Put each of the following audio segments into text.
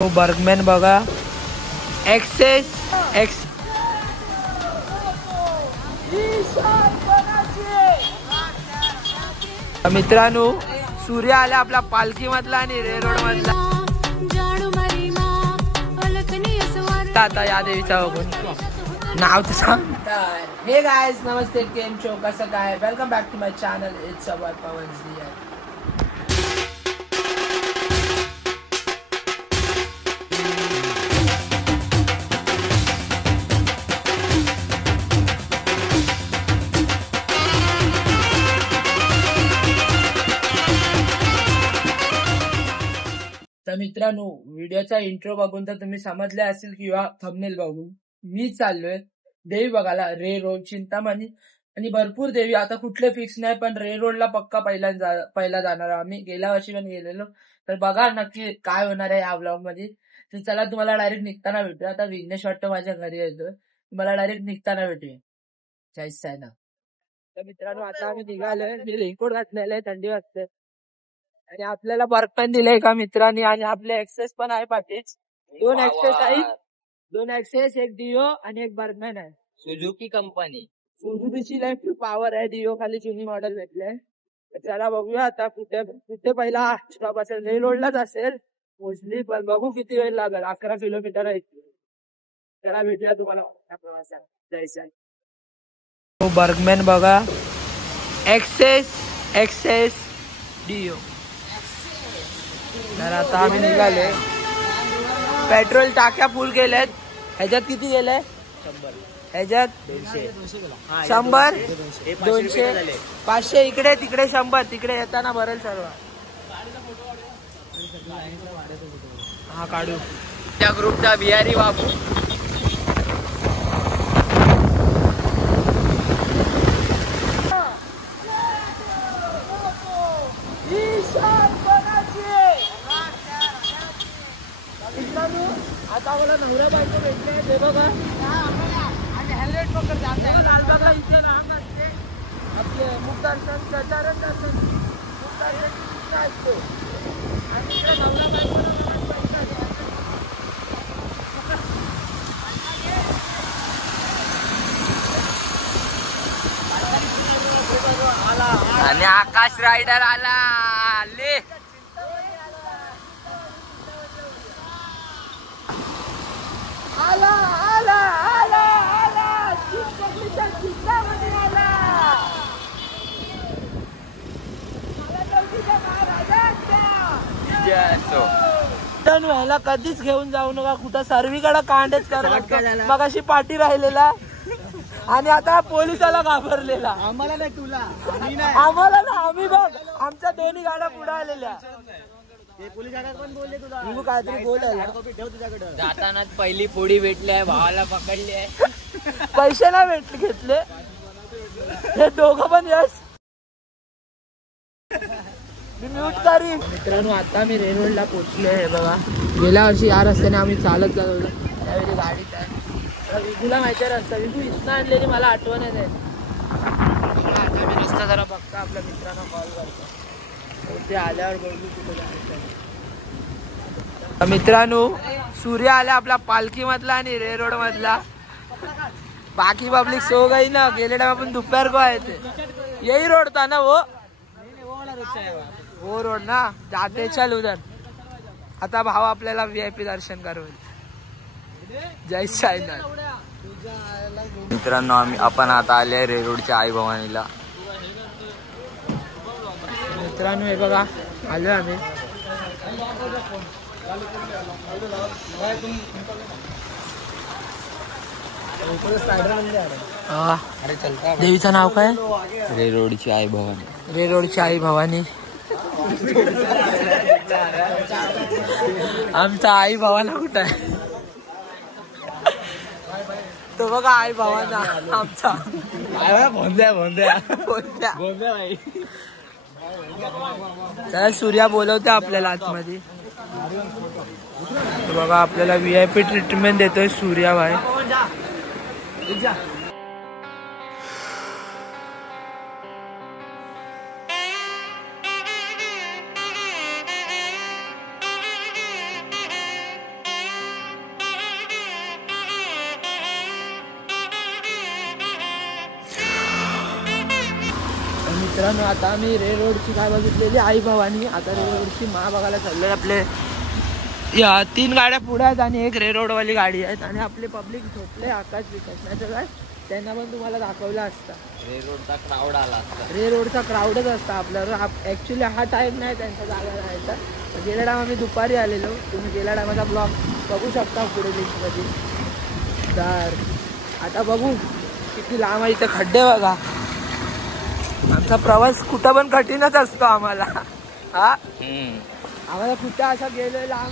Burgman बघा access x मित्रांनो सूर्य आला आपला पालखी मधला आणि रे रोड मधला आता या देवीचा बघून नाव तर सांग. हे गाइस नमस्ते केम शो कसं काय welcome back to my channel it's about Pawan's दिया. तर मित्रांनो व्हिडिओचा इंट्रो बघून तर तुम्ही समजले असेल किंवा थंबनेल बघून मी चाललोय देवी बघायला रे रोड चिंतामणी आणि भरपूर देवी. आता कुठले फिक्स नाही पण रे रोडला पक्का पहिला जाणार आम्ही. गेल्या वर्षी पण गेलेलो. तर बघा नक्की काय होणार आहे या ब्लॉग मध्ये. तर चला तुम्हाला डायरेक्ट निघताना भेटूया. आता विघ्नेश वाटतं माझ्या घरी येतोय. मला डायरेक्ट निघताना भेटूया. जायच आहे ना. तर मित्रांनो आता आम्ही निघालोय. मी रेनकोट घातलेला आहे थंडी वाजते आणि आपल्याला बर्फ पण दिले एका मित्रांनी आणि आपले एक्सेस पण आहे पाठीच. दोन एक्सेस आहेत. दोन एक्सेस एक डिओ आणि एक बर्गमॅन आहे. सुझुकी कंपनी सुझुकीची लाईफ पॉवर आहे. डिओ खाली जुनी मॉडेल भेटले. चला बघूया आता कुठे कुठे पहिला स्टॉप असेल. रे रोडलाच असेल मोस्टली पण बघू किती वेळ लागेल. 11 किलोमीटर आहे. चला भेटूया तुम्हाला प्रवासात जायचं. बर्गमॅन बघा एक्सेस एक्सेस डिओ. तर आता आम्ही निघाले. पेट्रोल टाक्या फुल केल्यात. ह्याच्यात किती गेले? 100. ह्याच्यात 100 200 500 इकडे तिकडे 100 तिकडे येताना भरेल सर्व. हा काढू त्या ग्रुपचा बिहारी बाबू. आता मला नवरा बायको भेटले ते बघा आणि हेल्मेट पकड बघा. इथे नाम असते आपले मुखदर्शन सचारण दर्शन मुखदर्शन असतो आणि इकडे नवरा बायको आणि आकाश रायडर आला. ले आला आला आला आला चिंतामणी आला. ह्याला कधीच घेऊन जाऊ नका कुठं. सर्वीकडे कांडच कर. मग अशी पाठी राहिलेला आणि आता पोलिसाला घाबरलेला. आम्हाला नाही तुला आम्हाला ना आम्ही बघ आमच्या दोन्ही गाड्या पुढे आलेल्या. तू काहीतरी बोलायला जाताना पहिली पोळी भेटली आहे. भावाला पकडली आहे. पैसे नाही भेटले घेतले हे दोघं पण. यस मी म्यूट करी. मित्रांनो आता मी रे रोडला पोहोचले आहे बघा. गेल्या वर्षी या रस्त्याने आम्ही चालत जात होतो. त्यावेळी गाडीत आहे. विभूला माहिती आहे रस्ता. विभू इथनं आणलेली मला आठवण आहे. आता मी रस्ता जरा बघता आपल्या मित्रांना कॉल करतो. ते आल्यावर बघू कुठे जायचं. मित्रांनो सूर्य आला आपला पालखी मधला आणि रे रोड मधला. बाकी पब्लिक सो गई ना. गेले टाइम आपण दोपहर को आए थे. यही रोड था ना वो रोड ना. जाते चल उधर. आता भाव आपल्याला VIP दर्शन करवेल. जय साईनाथ. मित्रांनो आपण आता आले रे रोडच्या आई भवानीला. मित्रांनो हे बघा आलो आम्ही. देवीचं नाव काय? रे रोडची आई भवानी. रे रोडची आई भवानी. आमचा आई भवाना कुठं आहे? तो बघा आई भवाना आमचा. भोंद्या भोंद्या कोणत्या भोंद्या बाई. चला सूर्या बोलवते आपल्याला आतमध्ये. बघा आपल्याला VIP ट्रीटमेंट देतोय सूर्या भाई. मित्रांनो आता आम्ही रे रोडची काय बघितलेली आई भवानी, आता रे रोडची मा बघायला चाललोय. आपले या 3 गाड्या पुढे आहेत आणि एक रे रोडवाली गाडी आहेत आणि आपले पब्लिक झोपले आकाश विकासनाचं काय त्यांना पण तुम्हाला दाखवलं असतं. रे रोडचा क्राऊड आला असता. रे रोडचा क्राऊडच असता आपल्याला. ऍक्च्युली हा टाइम नाही त्यांचा जागा राहायचा. गेल्या टाइम आम्ही दुपारी आलेलो, तुम्ही गेल्या टायमाचा ब्लॉग बघू शकता पुढे लिंकमध्ये. तर आता बघू किती लांब आहे. इथे खड्डे बघा. आमचा प्रवास कुठं पण कठीणच असतो आम्हाला. हा आम्हाला कुठं असा गेलोय लांब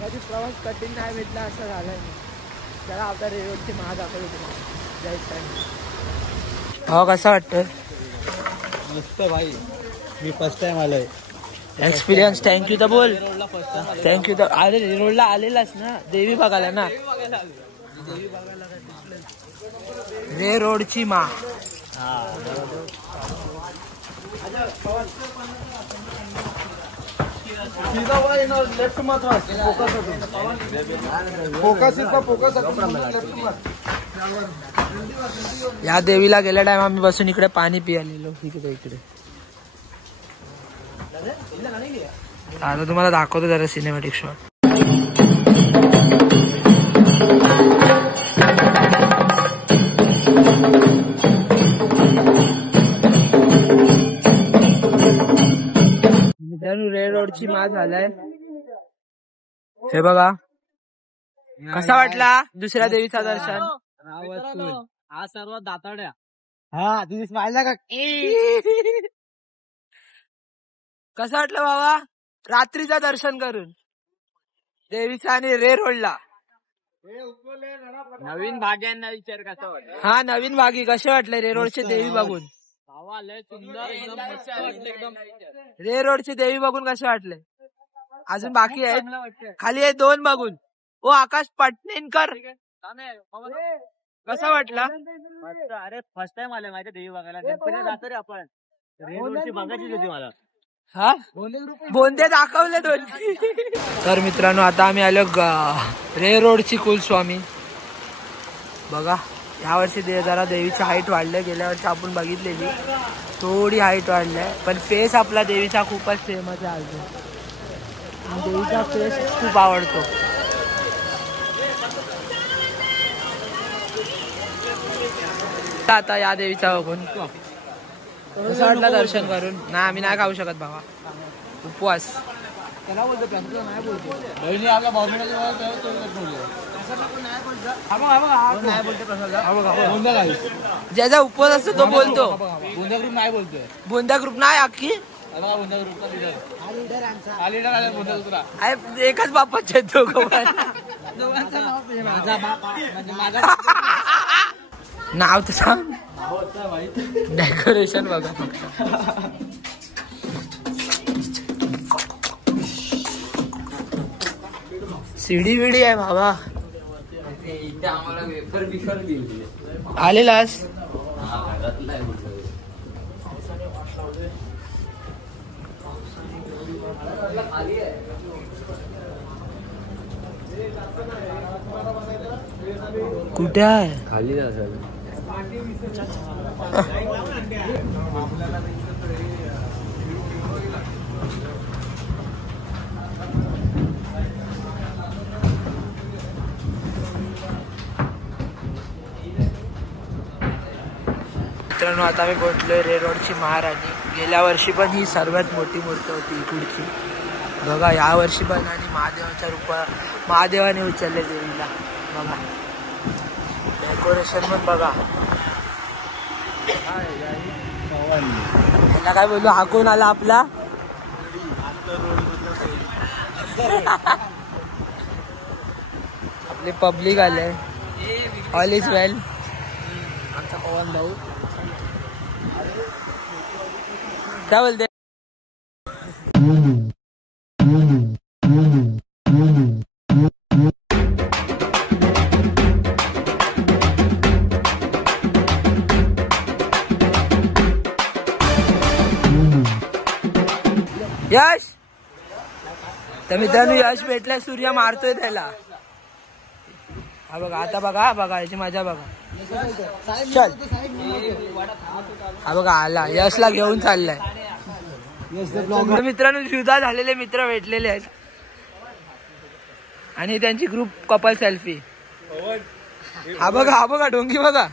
कधी प्रवास कठीण नाही भेटला असं झालंय. त्याला आता रे रोडची महा दाखवली तुम्हाला जायचं. हो कसं वाटतं? मस्त भाई, मी फर्स्ट टाइम आलोय. एक्सपिरियन्स. थँक्यू तर बोल. थँक्यू तर. अरे रे रोडला आलेलास ना, देवी बघायला ना. रे रोडची मा. लेफ्ट मात्र फोकस. या देवीला गेल्या टाइम आम्ही बसून इकडे पाणी पियालेलो. इकडे आता तुम्हाला दाखवतो जरा सिनेमॅटिक शॉट. रे रोडची मा झालाय. हे बघा कसा वाटला दुसऱ्या देवीचा दर्शन. हा सर्व दाताड्या. हा तुम्ही स्माइल का? कसं वाटलं बाबा रात्रीचं दर्शन करून देवीचा आणि रे रोडला. नवीन भाग्यांना विचार कसा वाटत. हा नवीन भागी कसे वाटले रे रोडचे देवी बघून. लय सुंदर एकदम मस्त वाटलं एकदम. रे रोडचे देवी बघून कसे वाटले. अजून बाकी आहेत खाली आहे 2 बघून. ओ आकाश पटणेकर कसा वाटला. अरे फर्स्ट टाइम आले माझ्या देवी बघायला. गणपती जातो रे आपण. रे रोडची बघायचीच होती मला. हा बोंदे दाखवले 2. तर मित्रांनो आता आम्ही आलो रे रोडची कुलस्वामी बघा. यावर्षी जरा देवीची हाईट वाढली. गेल्या वर्षी आपण बघितलेली थोडी हाईट वाढली, पण फेस आपला देवीचा खूपच फेमस आहे. अजून देवीचा फेस खूप आवडतो. आता या देवीचा बघून कसं वाटलं दर्शन करून. नाही आम्ही नाही खाऊ शकत बाबा, उपवास. त्याला बोलतो नाही बोलतो. बहिणी आपल्या ज्याचा उपवास असतो तो बोलतो. गोंदा ग्रुप नाही बोलतोय. बोंदा ग्रुप नाही अख्खी गोंदा ग्रुपचा एकच बापाचे दोघं नाव तर सांग. डेकोरेशन बघा फक्त. सीडी विडी आहे बाबा. आम्हाला वेफर बिफर दिली. आलेलास कुठे आहे. खाली मित्रांनो आता मी पोहोचलोय रे रोडची महाराणी. गेल्या वर्षी पण ही सर्वात मोठी मूर्ती होती पुढची बघा. या वर्षी पण आणि महादेवाच्या रूपात महादेवाने उचलले देवीला बघा. डेकोरेशन पण बघा. त्याला काय बोलू हा कोण आला आपला. आपले पब्लिक आले. ऑल इज वेल. आमचा पवन भाऊ काय बोलते. यश तर मित्रांनो यश भेटलाय. सूर्य मारतोय त्याला. हा बघा आता बघा याची मजा बघा. चल हा बघा आला यशला घेऊन चाललाय. मित्रांनो जुदा झालेले मित्र भेटलेले आहेत आणि त्यांची ग्रुप कपल सेल्फी. हा बघा डोंगी बघा.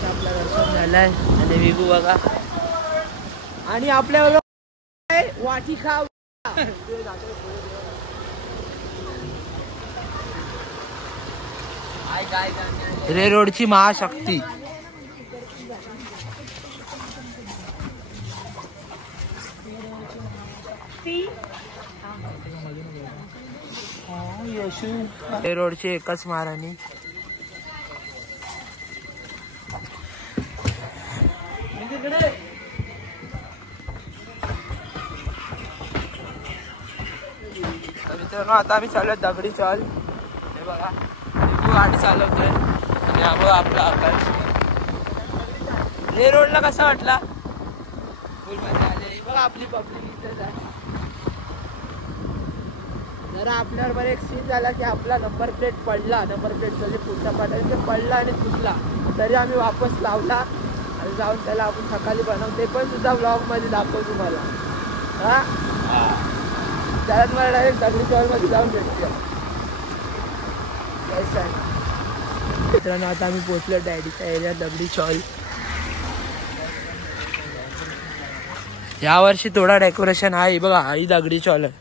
आपला दर्शन झालाय आणि विभू बघा आणि आपल्या वाटी खाव. रे रोडची महाशक्ती. रे रोडची एकच महाराणी. मित्रांनो आता आम्ही चाललोय दगडी चॉल. हे बघा गाडी चालवतोय आणि हा बघा आपला आकाश. रे रोडला कसा वाटला? फुल मजा आली. बघा आपली पब्लिक इथेच आहे. जरा आपल्यावर बरं एक सीन झाला की आपला नंबर प्लेट पडला. नंबर प्लेट म्हणजे पुढचा पाठ पडला आणि तुटला. तरी आम्ही वापस लावला आणि जाऊन त्याला आपण सकाळी बनवतो. ते पण सुद्धा ब्लॉग मध्ये दाखवतो तुम्हाला. हा त्याला तुम्हाला डायरेक्ट दगडी चॉल मध्ये जाऊन भेटूया. मित्रांनो आता आम्ही पोहोचलो डॅडीच्या एरिया दगडी चॉल. यावर्षी थोडा डेकोरेशन आहे. बघा ही दगडी चॉल आहे.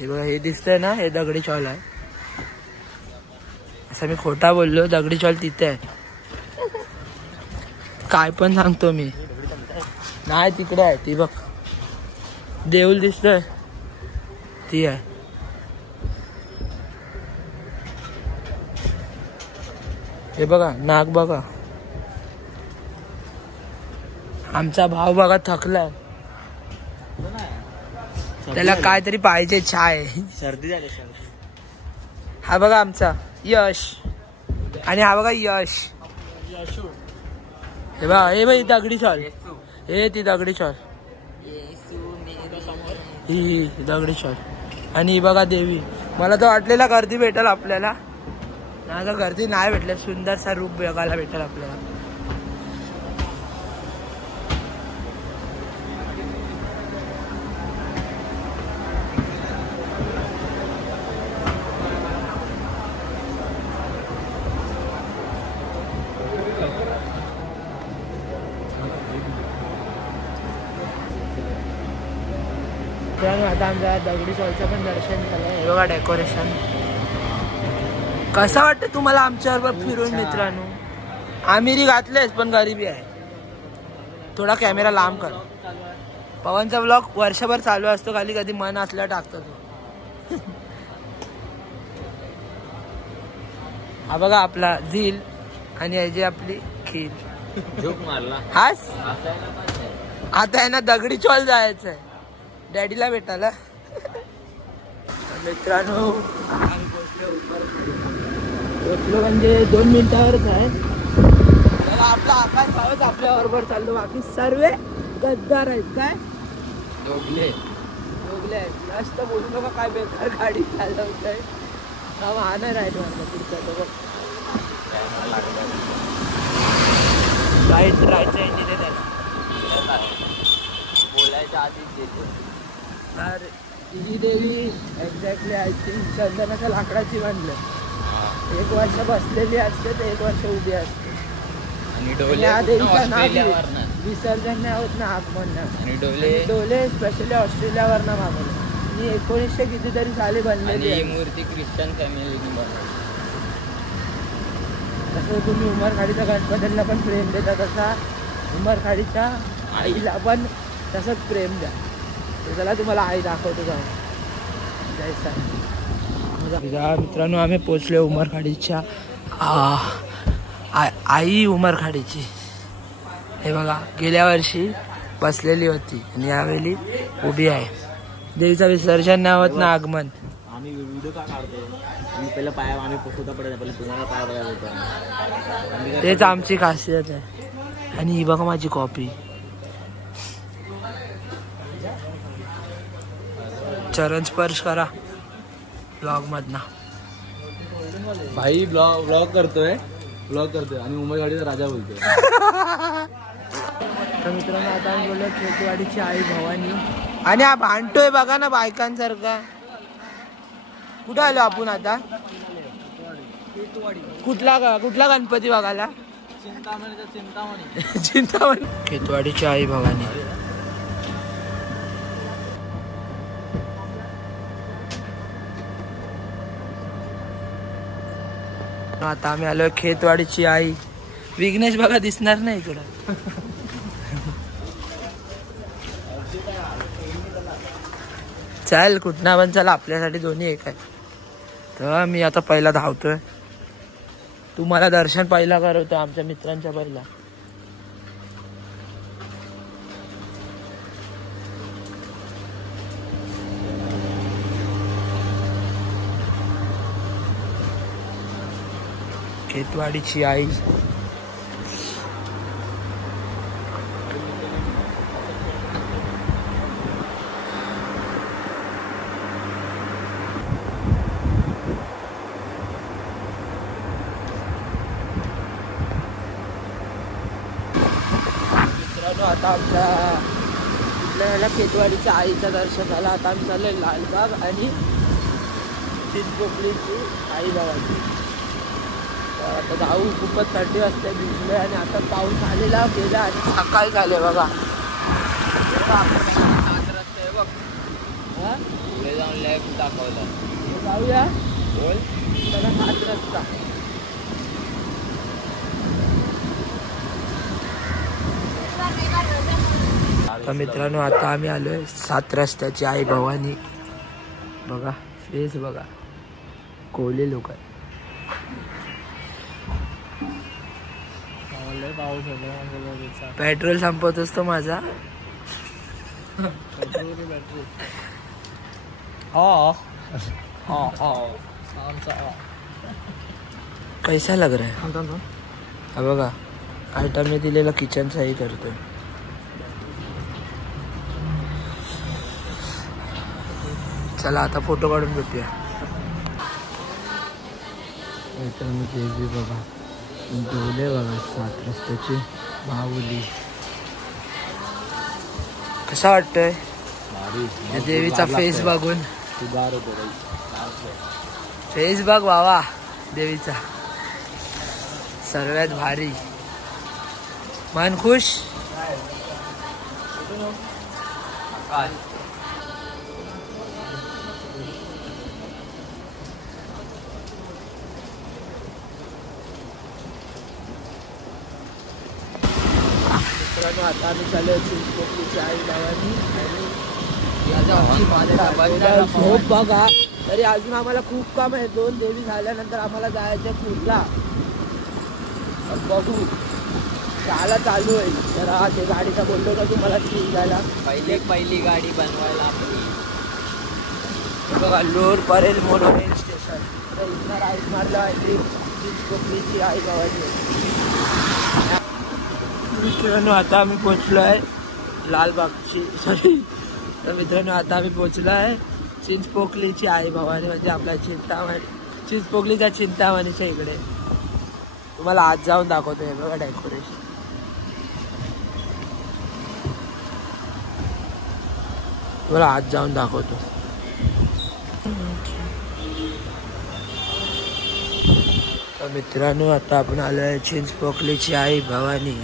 हे बघा हे दिसतंय ना, हे दगडी चॉल आहे. असं मी खोटा बोललो, दगडी चॉल तिथे आहे. काय पण सांगतो मी. नाही तिकडे आहे ती बघ. देऊळ दिसतंय ती आहे. हे बघा नाग बघा. आमचा भाव बघा थकलाय. त्याला काहीतरी पाहिजे चाय. सर्दी झाली. हा बघा आमचा यश आणि हा बघा यश. हे बघा हे बाई दगडी चॉल. हे ती दगडी चॉल. ही दगडी चॉल आणि ही बघा देवी. मला तर वाटलेला गर्दी भेटेल आपल्याला. नाही तर गर्दी नाही भेटलं. सुंदरसा रूप बघायला भेटेल आपल्याला. आता आमच्या दगडी चॉलचं पण दर्शन झालं. हे बघा डेकोरेशन. कसं वाटतं तुम्हाला आमच्याबरोबर फिरून मित्रांनो? आमिरी घातलेच पण गरिबी आहे. थोडा कॅमेरा लांब कर. पवनचा ब्लॉग वर्षभर चालू असतो. खाली कधी मन असलं टाकतो तो. हा बघा आपला झील आणि याची आपली खीर. झोप मारला. हाच आता आहे ना दगडी चॉल जायचंय डॅडीला भेटायला. मित्रांनो आम्ही पोचलो म्हणजे 2 मिनिटावरच आहे. आपला आकाश भावच आपल्या बरोबर चाललो. बाकी सर्व गद्दार आहेत. काय दोघले आहेत. जास्त बोलू नका. काय बेकार गाडी चालवत आहे. हा नाही राईट मारला पुढचा तो बघ. राईटचा इंजिन आहे त्याला. बोलायच्या आधीच देतो. तर ही देवी एक्झॅक्टली आय थिंक चंदनाच्या लाकडाची बांधलं. 1 वर्ष बसलेली असते तर 1 वर्ष उभी असते. आणि या देवीचं नाव विसर्जन नाही होत ना आगमन. आणि डोले स्पेशली ऑस्ट्रेलियावरनं मागवले. आणि 1900 कितीतरी साली बनलेली ही मूर्ती ख्रिश्चन फॅमिलीने बनवली. तसं तुम्ही उमरखाडीच्या गणपतीला पण प्रेम देता तसा उमरखाडीच्या आईला पण तसंच प्रेम द्या. चला तुम्हाला आई दाखवतो जाऊन. मित्रांनो आम्ही पोचलो उमरखाडीच्या आई उमरखाडीची. हे बघा गेल्या वर्षी बसलेली होती आणि यावेळी उभी आहे. देवीचं विसर्जन नाही होत ना आगमन. आम्ही व्हिडिओ का काढतो? आम्ही पहिलं पाया आम्ही पोचवता पडत पहिले तुम्हाला पाया बघायला होतो. तेच आमची खासियत आहे. आणि ही बघा माझी कॉपी. चरण स्पर्श करा ब्लॉग मधना. भाई ब्लॉग करतोय आणि मुंबई गाडीचा राजा बोलतोय. तर मित्रांनो आता आम्ही बोललो खेतवाडीची आई भवानी आणि हा भांडतोय बघा ना बायकांसारखा. कुठं आलो आपण आता? कुठला गणपती बघायला? चिंतामणी. खेतवाडीची आई भवानी. आता आम्ही आलोय खेतवाडीची आई. विघ्नेश बघा दिसणार नाही इकडं. चल कुठना पण चला, आपल्यासाठी दोन्ही एक आहे. तर मी आता पहिला धावतोय, तुम्हाला दर्शन पहिला करवतो आमच्या मित्रांच्या पहिला. खेतवाडीची आई. आता आमच्या आपल्याला खेतवाडीच्या आईचं दर्शन झालं. आता आम्ही चाललोय लालबाग आणि चिंचपोकलीची आई भवानी. तर आता जाऊ. खूपच थंडी वाजते, भिजलोय आणि आता पाऊस आलेला गेला आणि सकाळी झाले बघा. रस्ते बघ पुढे जाऊन लेफ्ट दाखवलं. जाऊया बोल त्याला हाच रस्ता. तर मित्रांनो आता आम्ही आलोय 7 रस्त्याची आई भवानी. बघा फेस बघा, कोले लोक. पेट्रोल संपत असतो माझा. कैसा लग रहा है? हा बघा आयटमने दिलेला किचनचाही करतोय. चला आता फोटो काढून भेटूया. मित्रांनो देवी बघा, डोले बघा 7 रस्त्याची बाहुली. कसा वाटतोय देवीचा फेस बघून? फेस बघ बाबा देवीचा, सर्वात भारी. मन खुश. आता आम्ही चालू चिंचपोकलीची आई भवानी आणि झोप बघा. तरी अजून आम्हाला खूप काम आहे. 2 देवी झाल्यानंतर आम्हाला जायचं पुढला. बघू शाळा चालू आहे. तर हा ते गाडीचा बोलतो का तुम्हाला सीन झाला. पहिली गाडी बनवायला आपली. बघा लोअर परेल मोनोरेल स्टेशन. तर इथं राईट मारलं आहे चिंचपोकलीची आई भवानी. मित्रांनो आता आम्ही पोहोचलो आहे लालबागची तर मित्रांनो आता आम्ही पोहोचलो आहे चिंचपोकलीची आई भवानी, म्हणजे आपल्या चिंचपोकलीच्या चिंतामणीच्या इकडे. तुम्हाला आज जाऊन दाखवतोय बघा डेकोरेशन. तुम्हाला आज जाऊन दाखवतो. तर मित्रांनो आता आपण आलोय चिंचपोकलीची आई भवानी.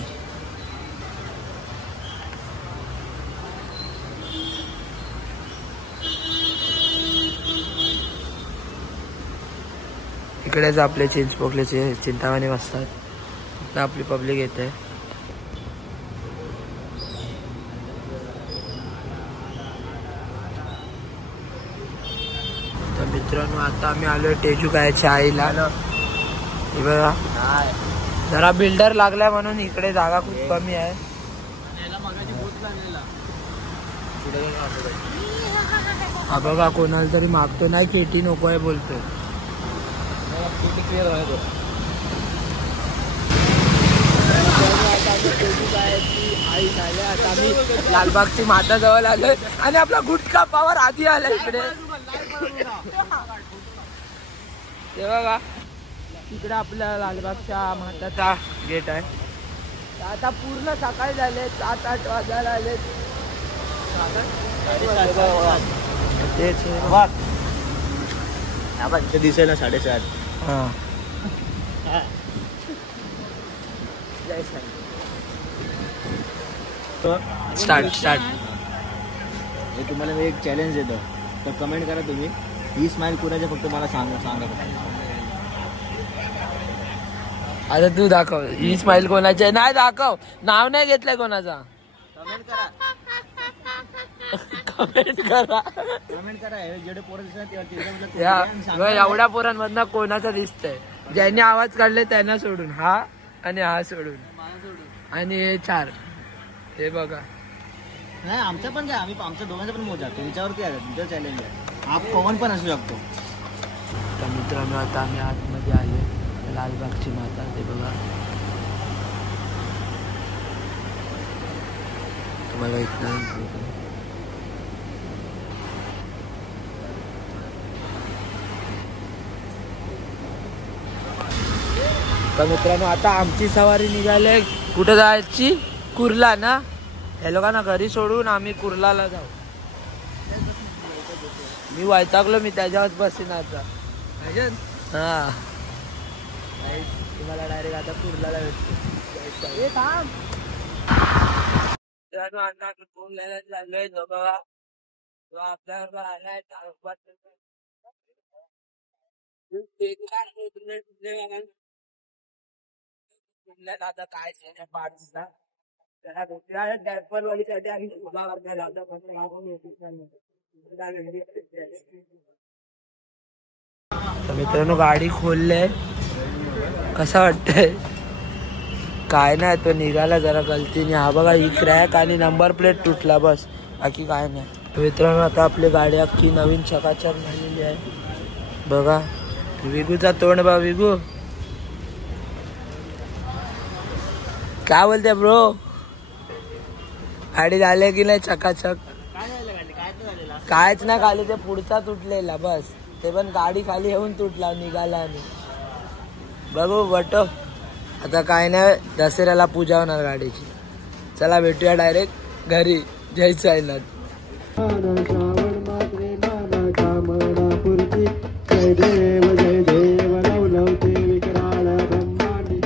इकडेच आपले चिंचपोकलीचे चिंतामणी बसतात. आपली पब्लिक येते. तर मित्रांनो आता आम्ही आलोय टेजूकायच्या आईला. हे बघा जरा बिल्डर लागलाय म्हणून इकडे जागा खूप कमी आहे. हा बघा कोणाला तरी मागतो नाही, केटी नको आहे बोलतोय. मात्याची आई झाली. आता आम्ही लालबागची माता जवळ आलोय आणि आपला गुटखा पावर आधी आला इकडे. ते बघा तिकडे आपल्या लालबागच्या माताचा गेट आहे. आता पूर्ण सकाळी झाले 7-8 वाजायला आले. तेच दिसेल ना 7:30. हा स्टार्ट. हे तुम्हाला मी एक चॅलेंज देतो, तर कमेंट करा तुम्ही ही स्माइल कुणाचे फक्त मला सांगा. आता तू दाखव ही स्माइल कोणाची आहे. नाही दाखव, नाव नाही घेतलंय कोणाचा. कमेंट करा. जेवढे पोरं दिसतात एवढ्या पोरांमधनं कोणाचा दिसतंय. ज्यांनी आवाज काढले त्यांना सोडून, हा आणि हा सोडून, आणि हे 4. हे बघा नाही आमचं पण काय, आम्ही आमच्या दोघांचं पण मोजा तुमच्यावरती आहे, तुमचं चॅलेंज आहे. हा पवन पण असू शकतो. तर मित्रांनो आता आम्ही आतमध्ये आले. लालबागची माता ते बघा तुम्हाला इथं. तर मित्रांनो आता आमची सवारी निघाली. कुठे जायची? कुर्ला ना. हे लोकांना घरी सोडून आम्ही कुर्लाला जाऊ. मी वैतागलो, मी त्याच्यावर बसेन आता. हा तुम्हाला डायरेक्ट आता कुर्लाला भेटतो. चाललोय बघा आपल्याला आलाय. आता काय मित्रांनो गाडी खोलले. कसं वाटतंय? काय नाही, तो निघाला जरा गलतीने. हा बघा ही क्रॅक आणि नंबर प्लेट तुटला, बस बाकी काय नाही. मित्रांनो आता आपली गाडी अख्खी नवीन चकाचक झालेली आहे. बघा विगूचा तोंड बा. विगू काय बोलते ब्रो? गाडी झाली की नाही चकाचक? कायच नाही, खाली ते पुढचा तुटलेला बस. ते पण गाडी खाली येऊन तुटला, निघाला. आणि बघू बटो आता काय नाही, दसऱ्याला पूजा होणार गाडीची. चला भेटूया डायरेक्ट घरी. जय साईनाथ. जय देव जय देव लवलवते विकराळ ब्रह्मांडी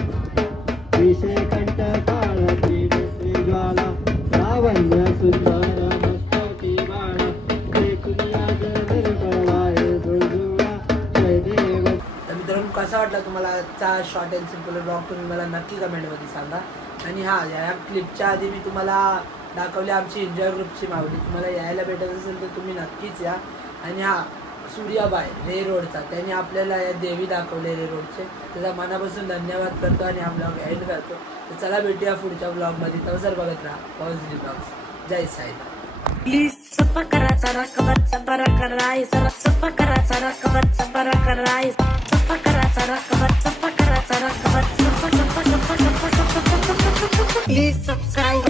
विषय कंठ काळती ज्वाला लावण्य सुंदर मस्तकी बाण देखुनिया निर्मळाय जुळजुळा जय देव. तर मित्रांनो कसा वाटला तुम्हाला आजचा शॉर्ट अँड सिम्पल ब्लॉग? तुम्ही मला नक्की कमेंटमध्ये सांगा. आणि हा या क्लिपच्या आधी मी तुम्हाला दाखवली आमची एन्जॉय ग्रुपची मावली. तुम्हाला यायला भेटत असेल तर तुम्ही नक्कीच या. आणि हा सूर्याबाई रे रोडचा, त्यांनी आपल्याला या देवी दाखवले रे रोडचे. त्याचा मनापासून धन्यवाद करतो आणि हा ब्लॉग एंड करतो. तर चला भेटूया पुढच्या ब्लॉगमध्ये. तसं बघत राहा positive blogs. Jai Sainath. Please सपा करा सारा कवर सपरा कराय सपा करा सारा कवर सपरा कराय सपा करा सारा कवर सपा करा सारा कवर सपा प्लीज सबस्क्राइब